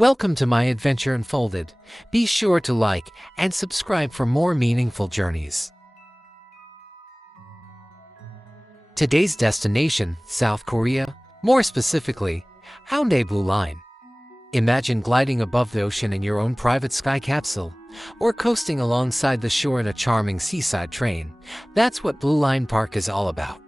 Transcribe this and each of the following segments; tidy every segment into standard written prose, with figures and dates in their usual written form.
Welcome to my adventure unfolded. Be sure to like and subscribe for more meaningful journeys. Today's destination, South Korea, more specifically, Haeundae Blueline. Imagine gliding above the ocean in your own private sky capsule, or coasting alongside the shore in a charming seaside train. That's what Blueline Park is all about.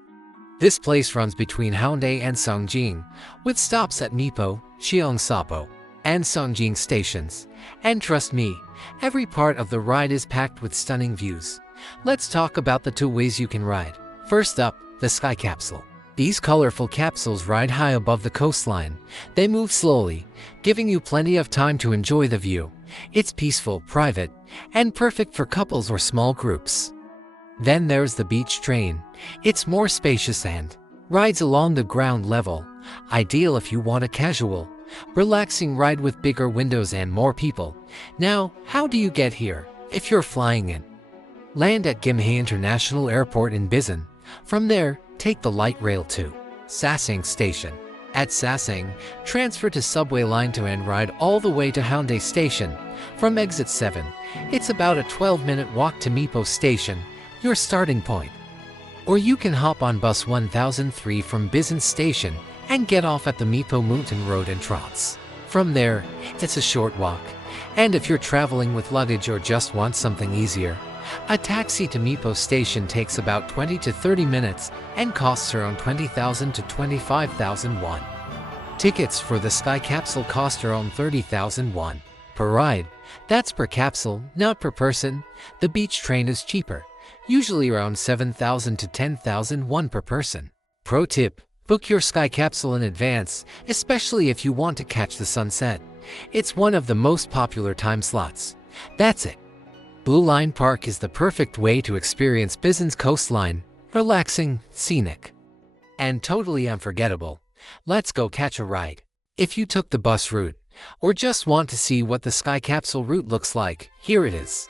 This place runs between Haeundae and Songjing, with stops at Mipo, Cheongsapo, and Songjing stations. And trust me, every part of the ride is packed with stunning views. Let's talk about the two ways you can ride. First up, the Sky Capsule. These colorful capsules ride high above the coastline. They move slowly, giving you plenty of time to enjoy the view. It's peaceful, private, and perfect for couples or small groups. Then there's the beach train. It's more spacious and rides along the ground level, ideal if you want a casual, relaxing ride with bigger windows and more people. Now, how do you get here? If you're flying in, land at Gimhae International Airport in Busan. From there, take the light rail to Sasang Station. At Sasang, transfer to subway line 2 and ride all the way to Haeundae Station. From exit 7, it's about a 12-minute walk to Mipo Station, your starting point. Or you can hop on bus 1003 from Busan Station and get off at the Mipo Mountain Road and Trots. From there, it's a short walk. And if you're traveling with luggage or just want something easier, a taxi to Mipo Station takes about 20 to 30 minutes and costs around 20,000 to 25,000 won. Tickets for the Sky Capsule cost around 30,000 won per ride. That's per capsule, not per person. The beach train is cheaper, usually around 7,000 to 10,000 won per person. Pro tip: book your Sky Capsule in advance, especially if you want to catch the sunset. It's one of the most popular time slots. That's it. Blueline Park is the perfect way to experience Busan's coastline, relaxing, scenic, and totally unforgettable. Let's go catch a ride. If you took the bus route, or just want to see what the Sky Capsule route looks like, here it is.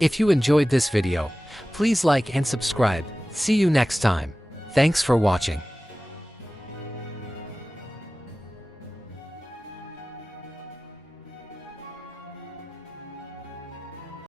If you enjoyed this video, please like and subscribe. See you next time. Thanks for watching.